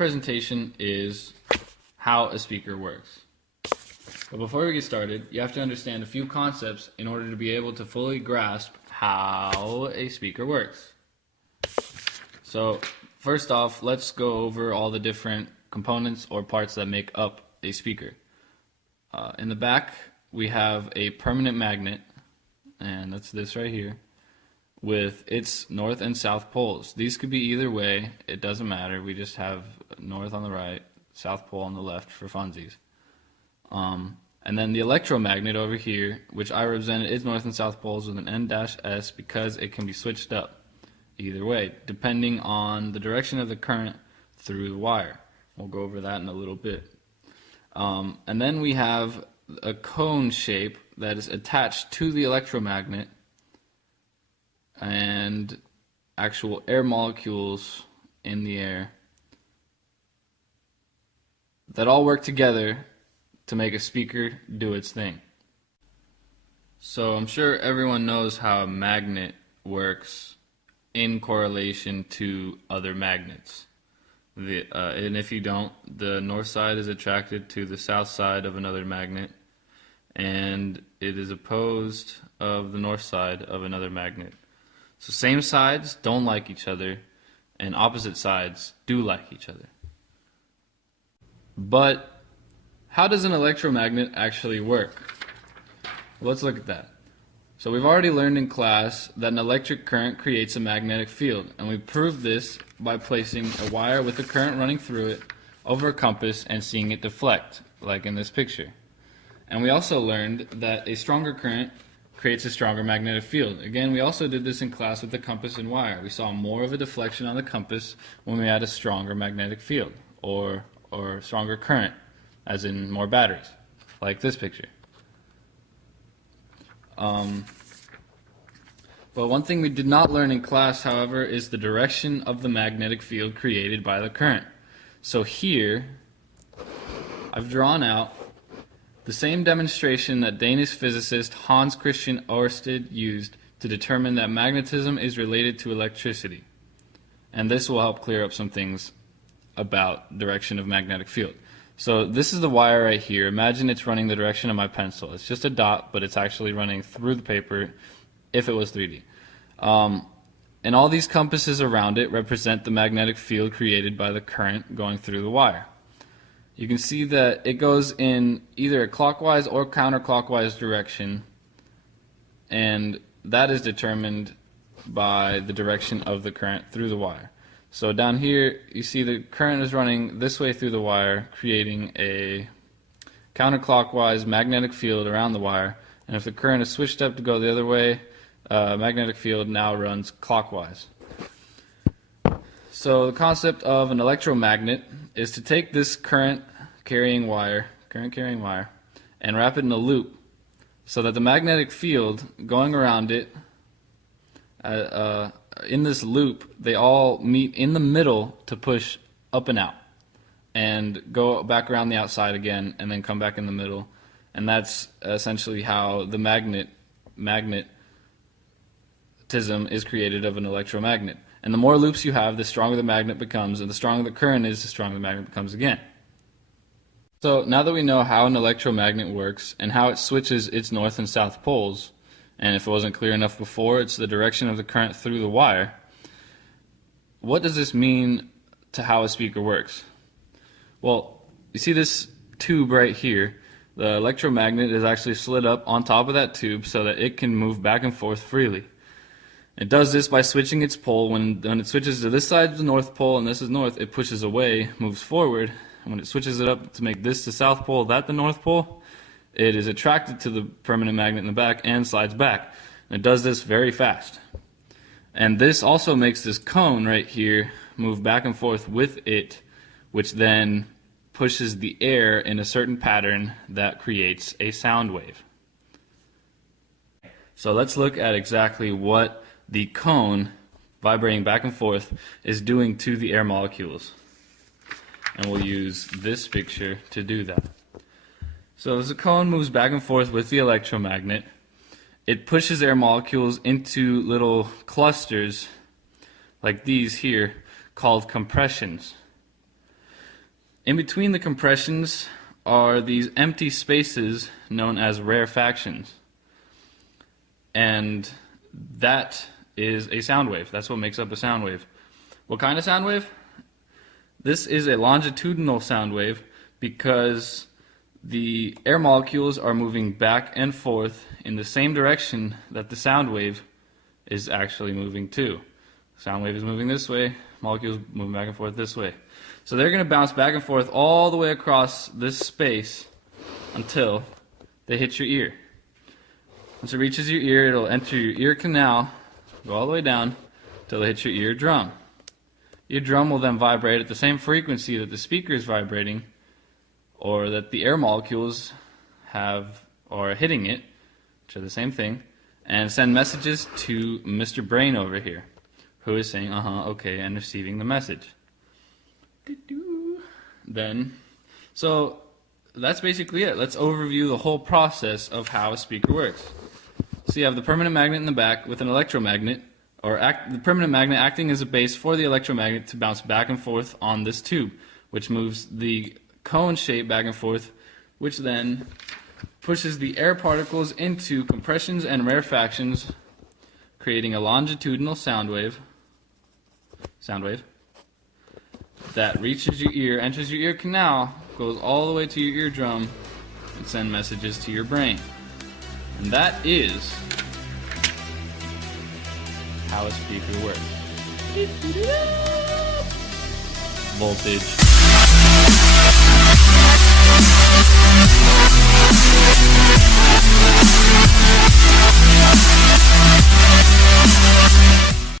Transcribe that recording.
presentation is how a speaker works. But before we get started, you have to understand a few concepts in order to be able to fully grasp how a speaker works. So first off, let's go over all the different components or parts that make up a speaker. In the back, we have a permanent magnet, and that's this right here, with its north and south poles. These could be either way, it doesn't matter. We just have north on the right, south pole on the left for funsies. And then the electromagnet over here, which I represented its north and south poles with an N-S because it can be switched up either way, depending on the direction of the current through the wire. We'll go over that in a little bit. And then we have a cone shape that is attached to the electromagnet and actual air molecules in the air that all work together to make a speaker do its thing. So I'm sure everyone knows how a magnet works in correlation to other magnets. And if you don't, the north side is attracted to the south side of another magnet, and it is opposed of the north side of another magnet. So same sides don't like each other, and opposite sides do like each other. But how does an electromagnet actually work? Let's look at that. So we've already learned in class that an electric current creates a magnetic field, and we proved this by placing a wire with a current running through it over a compass and seeing it deflect, like in this picture. And we also learned that a stronger current creates a stronger magnetic field. Again, we also did this in class with the compass and wire. We saw more of a deflection on the compass when we had a stronger magnetic field, or stronger current, as in more batteries, like this picture. But one thing we did not learn in class, however, is the direction of the magnetic field created by the current. So here, I've drawn out the same demonstration that Danish physicist Hans Christian Ørsted used to determine that magnetism is related to electricity. And this will help clear up some things about direction of magnetic field. So this is the wire right here. Imagine it's running the direction of my pencil. It's just a dot, but it's actually running through the paper if it was 3D. And all these compasses around it represent the magnetic field created by the current going through the wire. You can see that it goes in either a clockwise or counterclockwise direction, and that is determined by the direction of the current through the wire. So down here, you see the current is running this way through the wire, creating a counterclockwise magnetic field around the wire. And if the current is switched up to go the other way, magnetic field now runs clockwise. So the concept of an electromagnet is to take this current carrying wire, and wrap it in a loop so that the magnetic field going around it, in this loop, they all meet in the middle to push up and out and go back around the outside again and then come back in the middle. And that's essentially how the magnetism is created of an electromagnet. And the more loops you have, the stronger the magnet becomes, and the stronger the current is, the stronger the magnet becomes again. So now that we know how an electromagnet works and how it switches its north and south poles, and if it wasn't clear enough before, it's the direction of the current through the wire, what does this mean to how a speaker works? Well, you see this tube right here. The electromagnet is actually slid up on top of that tube so that it can move back and forth freely. It does this by switching its pole. When it switches to this side, the north pole, and this is north, it pushes away, moves forward. And when it switches it up to make this the south pole, that the north pole, it is attracted to the permanent magnet in the back and slides back. And it does this very fast. And this also makes this cone right here move back and forth with it, which then pushes the air in a certain pattern that creates a sound wave. So let's look at exactly what the cone vibrating back and forth is doing to the air molecules. And we'll use this picture to do that. So as the cone moves back and forth with the electromagnet, it pushes air molecules into little clusters like these here called compressions. In between the compressions are these empty spaces known as rarefactions. And that is a sound wave. That's what makes up a sound wave. What kind of sound wave? This is a longitudinal sound wave because the air molecules are moving back and forth in the same direction that the sound wave is actually moving to. Sound wave is moving this way, molecules moving back and forth this way. So they're going to bounce back and forth all the way across this space until they hit your ear. Once it reaches your ear, it'll enter your ear canal, go all the way down until it hits your eardrum. Your drum will then vibrate at the same frequency that the speaker is vibrating, or that the air molecules have are hitting it, which are the same thing, and send messages to Mr. Brain over here, who is saying, okay, and receiving the message. Then, so that's basically it. Let's overview the whole process of how a speaker works. So you have the permanent magnet in the back with an electromagnet, the permanent magnet acting as a base for the electromagnet to bounce back and forth on this tube, which moves the cone shape back and forth, which then pushes the air particles into compressions and rarefactions, creating a longitudinal sound wave that reaches your ear, enters your ear canal, goes all the way to your eardrum, and sends messages to your brain. And that is how a speaker works. Voltage.